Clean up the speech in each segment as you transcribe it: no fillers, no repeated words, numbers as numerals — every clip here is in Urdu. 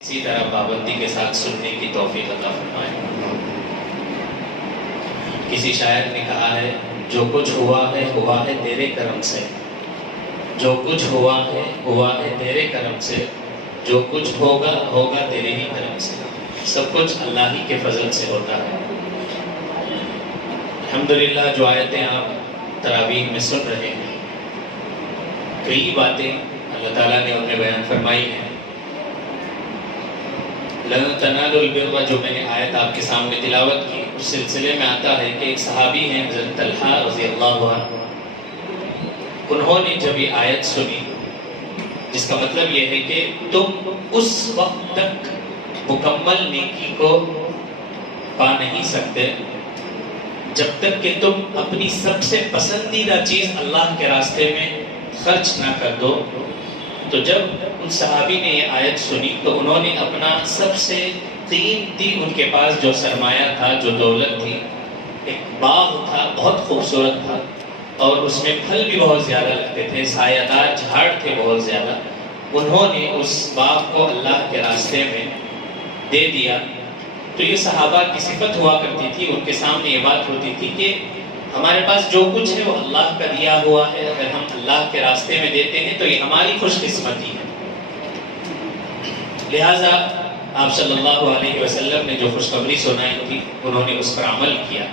اسی طرح پابندی کے ساتھ سننے کی توفیق عطا فرمائے۔ کسی شاعر نے کہا ہے، جو کچھ ہوا ہے تیرے کرم سے، جو کچھ ہوا ہے تیرے کرم سے، جو کچھ ہوگا تیرے ہی کرم سے۔ سب کچھ اللہ ہی کے فضل سے ہوتا ہے۔ الحمدللہ جو آیتیں آپ تراویح میں سن رہے ہیں، کئی باتیں اللہ تعالیٰ نے انہیں بیان فرمائی ہیں۔ لَن تَنَالُوا الْبِرَّ جو میں نے آیت آپ کے سامنے تلاوت کی، اس سلسلے میں آتا ہے کہ ایک صحابی ہیں حضرت طلحہ رضی اللہ عنہ، انہوں نے جب یہ آیت سنی، جس کا مطلب یہ ہے کہ تم اس وقت تک مکمل نیکی کو پا نہیں سکتے جب تک کہ تم اپنی سب سے پسندیدہ چیز اللہ کے راستے میں خرچ نہ کر دو۔ تو جب ان صحابی نے یہ آیت سنی تو انہوں نے اپنا سب سے قیمتی ان کے پاس جو سرمایہ تھا، جو دولت تھی، ایک باغ تھا، بہت خوبصورت تھا اور اس میں پھل بھی بہت زیادہ لگتے تھے، سایہ دار جھاڑ تھے بہت زیادہ، انہوں نے اس باغ کو اللہ کے راستے میں دے دیا۔ تو یہ صحابہ کی صفت ہوا کرتی تھی، ان کے سامنے یہ بات ہوتی تھی کہ ہمارے پاس جو کچھ ہے وہ اللہ کا دیا ہوا ہے، اگر ہم اللہ کے راستے میں دیتے ہیں تو یہ ہماری خوش قسمتی ہے۔ لہٰذا آپ صلی اللہ علیہ وسلم نے جو خوشخبری سنائی تھی، انہوں نے اس پر عمل کیا،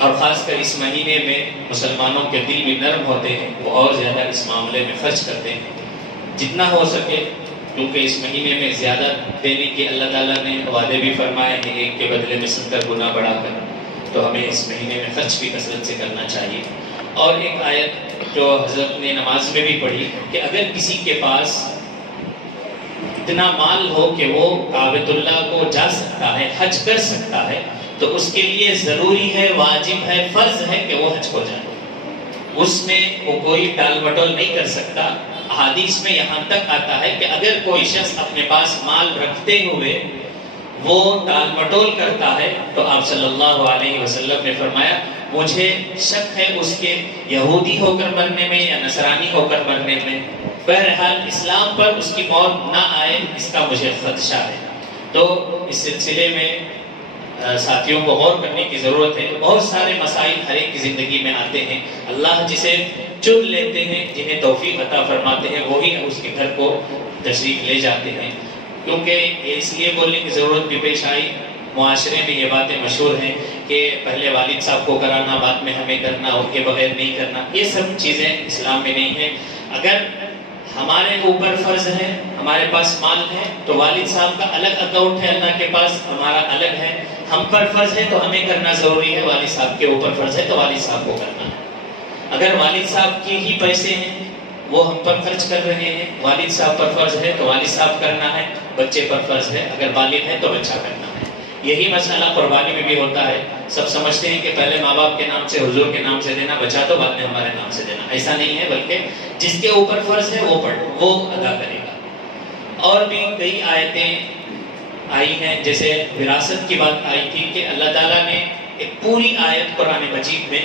اور خاص کر اس مہینے میں مسلمانوں کے دل بھی نرم ہوتے ہیں، وہ اور زیادہ اس معاملے میں خرچ کرتے ہیں جتنا ہو سکے، کیونکہ اس مہینے میں زیادہ دینے کی اللہ تعالیٰ نے وعدے بھی فرمائے ہیں، ایک کے بدلے میں 70 گنا بڑھا کر، تو ہمیں اس مہینے میں خرچ بھی کثرت سے کرنا چاہیے۔ اور ایک آیت جو حضرت نے نماز میں بھی پڑھی کہ اگر کسی کے پاس اتنا مال ہو کہ وہ کعبۃ اللہ کو جا سکتا ہے، حج کر سکتا ہے، تو اس کے لیے ضروری ہے، واجب ہے، فرض ہے کہ وہ حج کو جائے۔ اس میں وہ کوئی ٹال مٹول نہیں کر سکتا۔ حدیث میں یہاں تک آتا ہے کہ اگر کوئی شخص اپنے پاس مال رکھتے ہوئے وہ ٹال مٹول کرتا ہے تو آپ صلی اللہ علیہ وسلم نے فرمایا، مجھے شک ہے اس کے یہودی ہو کر مرنے میں یا نصرانی ہو کر مرنے میں، بہرحال اسلام پر اس کی موت نہ آئے، اس کا مجھے خدشہ ہے۔ تو اس سلسلے میں ساتھیوں کو غور کرنے کی ضرورت ہے۔ بہت سارے مسائل ہر ایک کی زندگی میں آتے ہیں، اللہ جسے چن لیتے ہیں، جنہیں توفیق عطا فرماتے ہیں، وہی اس کے گھر کو تشریف لے جاتے ہیں۔ کیونکہ اس لیے بولنے کی ضرورت بھی پیش آئی، معاشرے میں یہ باتیں مشہور ہیں کہ پہلے والد صاحب کو کرانا، بعد میں ہمیں کرنا، ان کے بغیر نہیں کرنا۔ یہ سب چیزیں اسلام میں نہیں ہیں۔ اگر ہمارے اوپر فرض ہے، ہمارے پاس مال ہے، تو والد صاحب کا الگ اکاؤنٹ ہے اللہ کے پاس، ہمارا الگ ہے۔ ہم پر فرض ہے تو ہمیں کرنا ضروری ہے، والد صاحب کے اوپر فرض ہے تو والد صاحب کو کرنا ہے۔ اگر والد صاحب کے ہی پیسے ہیں، وہ ہم پر خرچ کر رہے ہیں، والد صاحب پر فرض ہے تو والد صاحب کرنا ہے، بچے پر فرض ہے، اگر والد ہے تو بچہ کرنا ہے۔ یہی مسئلہ قربانی میں بھی ہوتا ہے۔ سب سمجھتے ہیں کہ پہلے ماں باپ کے نام سے، حضور کے نام سے دینا، بچہ تو بعد میں ہمارے نام سے دینا۔ ایسا نہیں ہے، بلکہ جس کے اوپر فرض ہے وہ ادا کرے گا۔ اور بھی کئی آیتیں آئی ہیں، جیسے وراثت کی بات آئی تھی کہ اللہ تعالیٰ نے ایک پوری آیت قرآن مجید میں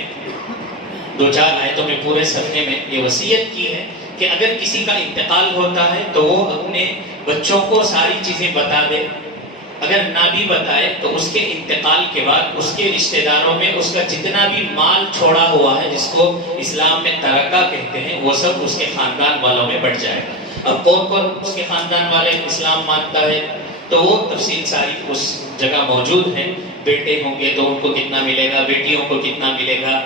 2-4 آیتوں میں پورے صفحے میں یہ وصیت کی ہے کہ اگر کسی کا انتقال ہوتا ہے تو وہ اپنے بچوں کو ساری چیزیں بتا دے، اگر نہ بھی بتائے تو اس کے انتقال کے بعد اس کے رشتہ داروں میں اس کا جتنا بھی مال چھوڑا ہوا ہے، جس کو اسلام میں ترکہ کہتے ہیں، وہ سب اس کے خاندان والوں میں بٹ جائے گا۔ اب کون کون اس کے خاندان والے اسلام مانتا ہے تو وہ تفصیل ساری اس جگہ موجود ہے۔ بیٹے ہوں گے تو ان کو کتنا ملے گا، بیٹیوں کو کتنا ملے گا،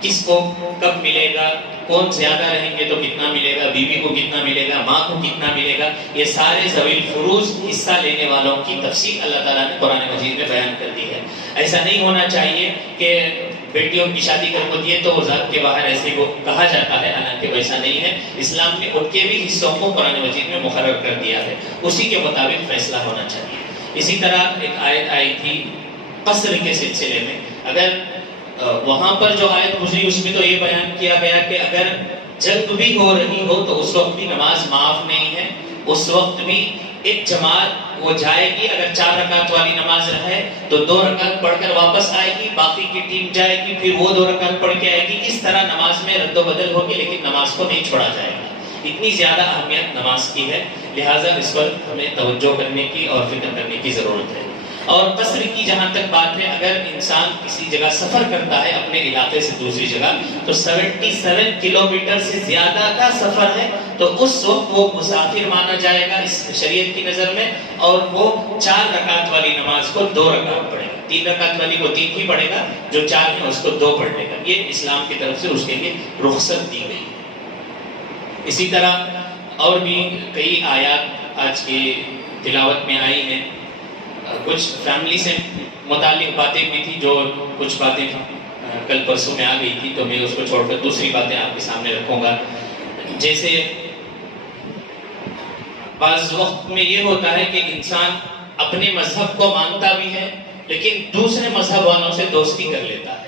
کس کو کب ملے گا، کون زیادہ رہیں گے تو کتنا ملے گا، بیوی کو کتنا ملے گا، ماں کو کتنا ملے گا، یہ سارے ذوی الفروض حصہ لینے والوں کی تفصیل اللہ تعالیٰ نے قرآن مجید میں بیان کر دی ہے۔ ایسا نہیں ہونا چاہیے کہ بیٹیوں کی شادی کر کو دیے تو وہ ذات کے باہر ایسے کو کہا جاتا ہے، حالانکہ ویسا نہیں ہے۔ اسلام نے ان کے بھی حصوں کو قرآن مجید میں مقرر کر دیا ہے، اسی کے مطابق فیصلہ ہونا چاہیے۔ اسی طرح ایک آیت آئی تھی قصر کے سلسلے میں، اگر وہاں پر جو آیت گزری اس میں تو یہ بیان کیا گیا کہ اگر جنگ بھی ہو رہی ہو تو اس وقت بھی نماز معاف نہیں ہے، اس وقت بھی ایک جماعت وہ جائے گی، اگر 4 رکعت والی نماز رہے تو 2 رکعت پڑھ کر واپس آئے گی، باقی کی ٹیم جائے گی، پھر وہ 2 رکعت پڑھ کے آئے گی۔ اس طرح نماز میں رد و بدل ہوگی، لیکن نماز کو نہیں چھوڑا جائے گا۔ اتنی زیادہ اہمیت نماز کی ہے، لہٰذا اس پر ہمیں توجہ کرنے کی اور فکر کرنے کی ضرورت ہے۔ اور قصر کی جہاں تک بات ہے، اگر انسان کسی جگہ سفر کرتا ہے اپنے علاقے سے دوسری جگہ، تو 77 کلومیٹر سے زیادہ کا سفر ہے، تو اس وقت وہ مسافر مانا جائے گا اس شریعت کی نظر میں، اور وہ 4 رکعت والی نماز کو 2 رکعت پڑھے گا، 3 رکعت والی کو 3 ہی پڑھے گا، جو 4 ہے اس کو 2 پڑھ لے گا۔ یہ اسلام کی طرف سے اس کے لیے رخصت دی گئی۔ اسی طرح اور بھی کئی آیات آج کی تلاوت میں آئی ہیں۔ کچھ فیملی سے متعلق باتیں بھی تھی، جو کچھ باتیں کل پرسوں میں آ گئی تھی، تو میں اس کو چھوڑ کر دوسری باتیں آپ کے سامنے رکھوں گا۔ جیسے بعض وقت میں یہ ہوتا ہے کہ انسان اپنے مذہب کو مانتا بھی ہے لیکن دوسرے مذہب والوں سے دوستی کر لیتا ہے،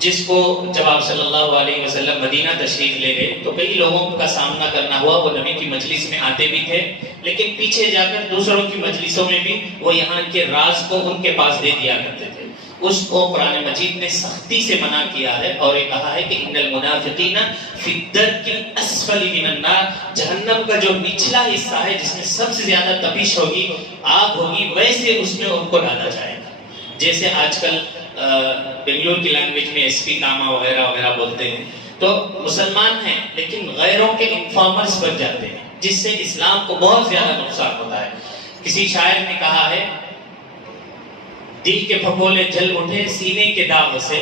جس کو جب آپ صلی اللہ علیہ وسلم مدینہ تشریف لے گئے تو کئی لوگوں کا سامنا کرنا ہوا۔ وہ نبی کی مجلس میں آتے بھی تھے لیکن پیچھے جا کر دوسروں کی مجلسوں میں بھی وہ یہاں کے راز کو ان کے پاس دے دیا کرتے تھے۔ اس کو قرآن مجید نے سختی سے منع کیا ہے اور یہ کہا ہے کہ ان المنافقین فی الدرک الاسفل من النار، جہنم کا جو نچلا حصہ ہے جس میں سب سے زیادہ تپش ہوگی، آگ ہوگی، ویسے اس میں ان کو ڈالا جائے گا۔ جیسے آج کل بنگلور کی لینگویج میں ایس پی کاما وغیرہ وغیرہ بولتے ہیں، تو مسلمان ہیں لیکن غیروں کے انفارمرز بن جاتے ہیں، جس سے اسلام کو بہت زیادہ نقصان ہوتا ہے۔ کسی شاعر نے کہا ہے، دل کے پھپھولے جل اٹھے سینے کے داغ سے،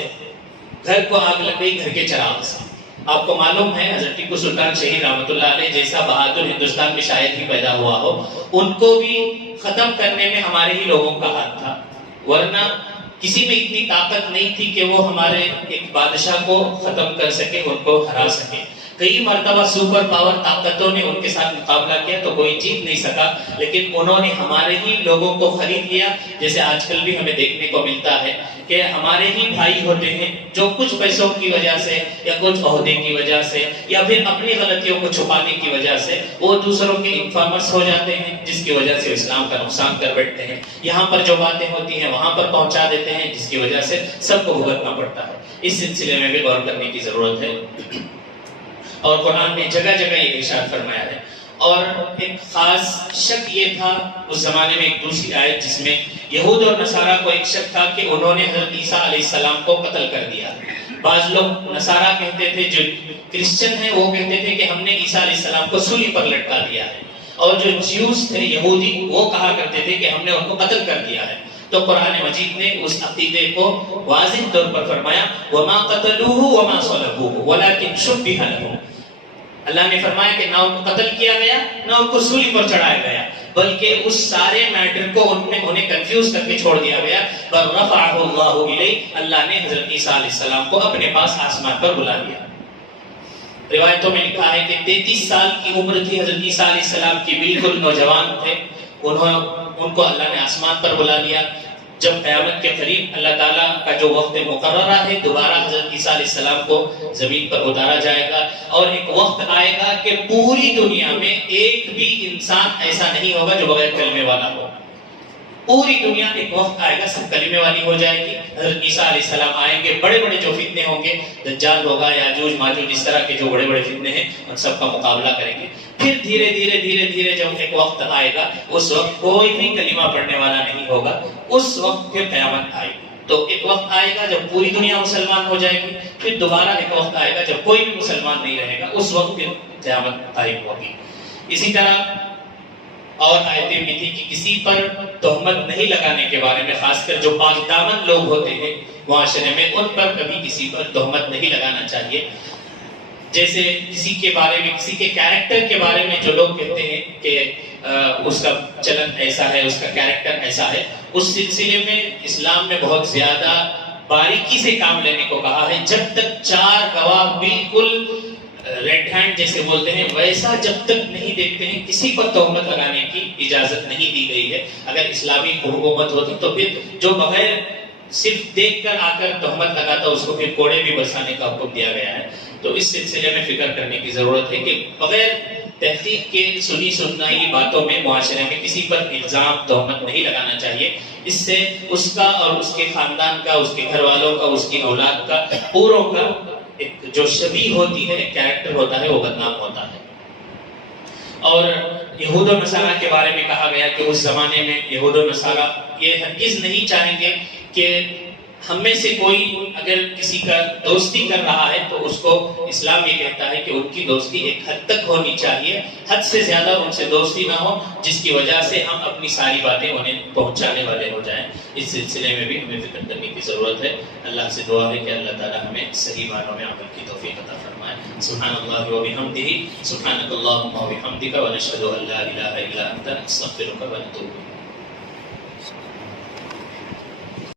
گھر کو آگ لگ گئی گھر کے چراغ سے۔ آپ کو معلوم ہے حضرت ٹیپو سلطان شہید رحمۃ اللہ علیہ جیسا بہادر ہندوستان میں شاید ہی پیدا ہوا ہو، ان کو بھی ختم کرنے میں ہمارے ہی لوگوں کا ہاتھ تھا، ورنہ کسی میں اتنی طاقت نہیں تھی کہ وہ ہمارے ایک بادشاہ کو ختم کر سکے، ان کو ہرا سکے۔ کئی مرتبہ سپر پاور طاقتوں نے ان کے ساتھ مقابلہ کیا تو کوئی جیت نہیں سکا، لیکن انہوں نے ہمارے ہی لوگوں کو خرید لیا۔ جیسے آج کل بھی ہمیں دیکھنے کو ملتا ہے کہ ہمارے ہی بھائی ہوتے ہیں جو کچھ پیسوں کی وجہ سے یا کچھ عہدے کی وجہ سے یا پھر اپنی غلطیوں کو چھپانے کی وجہ سے وہ دوسروں کے انفارمرز ہو جاتے ہیں، جس کی وجہ سے اسلام کا نقصان کر بیٹھتے ہیں۔ یہاں پر جو باتیں ہوتی ہیں وہاں پر پہنچا دیتے ہیں، جس کی وجہ سے سب کو بھگتنا پڑتا ہے۔ اس سلسلے میں بھی غور کرنے کی ضرورت ہے، اور قرآن نے جگہ جگہ یہ ارشاد فرمایا ہے۔ اور ایک خاص شک یہ تھا اس زمانے میں، ایک دوسری آیت جس میں یہود اور نصارہ کو ایک شک تھا کہ انہوں نے حضرت عیسیٰ علیہ السلام کو قتل کر دیا۔ بعض لوگ نصارہ کہتے تھے، جو کرسچن ہیں وہ کہتے تھے کہ ہم نے عیسیٰ علیہ السلام کو سولی پر لٹکا دیا ہے، اور جو جیوز تھے یہودی وہ کہا کرتے تھے کہ ہم نے ان کو قتل کر دیا ہے۔ تو قرآن مجید نے اس عقیدے کو واضح طور پر فرمایا، وَمَا قَتَلُوهُ وَمَا صَلَبُوهُ وَلَكِنْ شُبِّهَ لَهُمْ۔ اللہ نے فرمایا کہ نہ ان کو قتل کیا گیا نہ ان کو سولی پر چڑھایا گیا، بلکہ اس سارے میٹر کو انہیں کنفیوز کر کے چھوڑ دیا گیا۔ بل رفعہ اللہ الیہ، اللہ نے حضرت عیسیٰ علیہ السلام کو اپنے پاس آسمان پر بلا لیا۔ روایتوں میں لکھا ہے کہ 33 سال کی عمر تھی حضرت عیسیٰ علیہ السلام کی، بالکل نوجوان تھے، ان کو اللہ نے آسمان پر بلا لیا۔ جب قیامت کے قریب اللہ تعالیٰ کا جو وقت مقررہ ہے، دوبارہ حضرت عیسیٰ علیہ السلام کو زمین پر اتارا جائے گا، اور ایک وقت آئے گا کہ پوری دنیا میں ایک بھی انسان ایسا نہیں ہوگا جو بغیر کلمے والا ہو۔ پوری دنیا ایک وقت آئے گا سب کلمے والی ہو جائے گی۔ حضرت عیسیٰ علیہ السلام آئیں گے، بڑے بڑے جو فتنے ہوں گے، دجال ہوگا، یاجوج ماجوج، اس طرح کے جو بڑے بڑے فتنے ہیں ان سب کا مقابلہ کریں گے۔ پھر دھیرے دھیرے جب ایک وقت آئے گا، اس وقت کوئی بھی کلمہ پڑھنے والا نہیں ہوگا، اس وقت پھر قیامت آئے گی۔ تو ایک وقت آئے گا جب پوری دنیا مسلمان ہو جائے گی، پھر دوبارہ ایک وقت آئے گا جب کوئی بھی مسلمان نہیں رہے گا، اس وقت پھر قیامت قائم ہوگی۔ اسی طرح اور آیتیں بھی تھی کہ کسی پر تہمت نہیں لگانے کے بارے میں، خاص کر جو پاک دامن لوگ ہوتے ہیں معاشرے میں، ان پر کبھی کسی پر تہمت نہیں لگانا چاہیے۔ جیسے کسی کے بارے میں، کسی کے کیریکٹر کے بارے میں جو لوگ کہتے ہیں کہ اس کا چلن ایسا ہے، اس کا کیریکٹر ایسا ہے، اس سلسلے میں اسلام میں بہت زیادہ باریکی سے کام لینے کو کہا ہے۔ جب تک 4 گواہ بالکل ریڈ ہینڈ جیسے بولتے ہیں ویسا جب تک نہیں دیکھتے ہیں، کسی پر تہمت لگانے کی اجازت نہیں دی گئی ہے۔ اگر اسلامی حکومت ہوتی تو پھر جو بغیر صرف دیکھ کر آ کر تہمت لگاتا اس کو پھر کوڑے بھی برسانے کا حکم دیا گیا ہے۔ تو اس سلسلے میں فکر کرنے کی ضرورت ہے کہ بغیر تحقیق کے سنی سنائی باتوں میں معاشرے میں کسی پر الزام تہمت نہیں لگانا چاہیے۔ اس سے اس کا اور اس کے خاندان کا، اس کے گھر والوں کا، اس کی اولاد کا، پوروں کا ایک جو شبیہ ہوتی ہے، ایک کیریکٹر ہوتا ہے، وہ بدنام ہوتا ہے۔ اور یہود و نصارہ کے بارے میں کہا گیا کہ اس زمانے میں یہود و نصارہ یہ ہرگز نہیں چاہیں گے کہ ہم میں سے کوئی اگر کسی کا دوستی کر رہا ہے تو اس کو اسلام یہ کہتا ہے کہ ان کی دوستی ایک حد تک ہونی چاہیے، حد سے زیادہ ان سے دوستی نہ ہو جس کی وجہ سے ہم اپنی ساری باتیں انہیں پہنچانے والے ہو جائیں۔ اس سلسلے میں بھی ہمیں فکر کرنے کی ضرورت ہے۔ اللہ سے دعا ہے کہ اللہ تعالی ہمیں صحیح معنوں میں عمل کی توفیق عطا فرمائے۔ سبحان اللہ و بحمدہ، سبحانک اللہم و بحمدک، ونشہد ان لا الہ الا انت، نستغفرک ونتوب الیک۔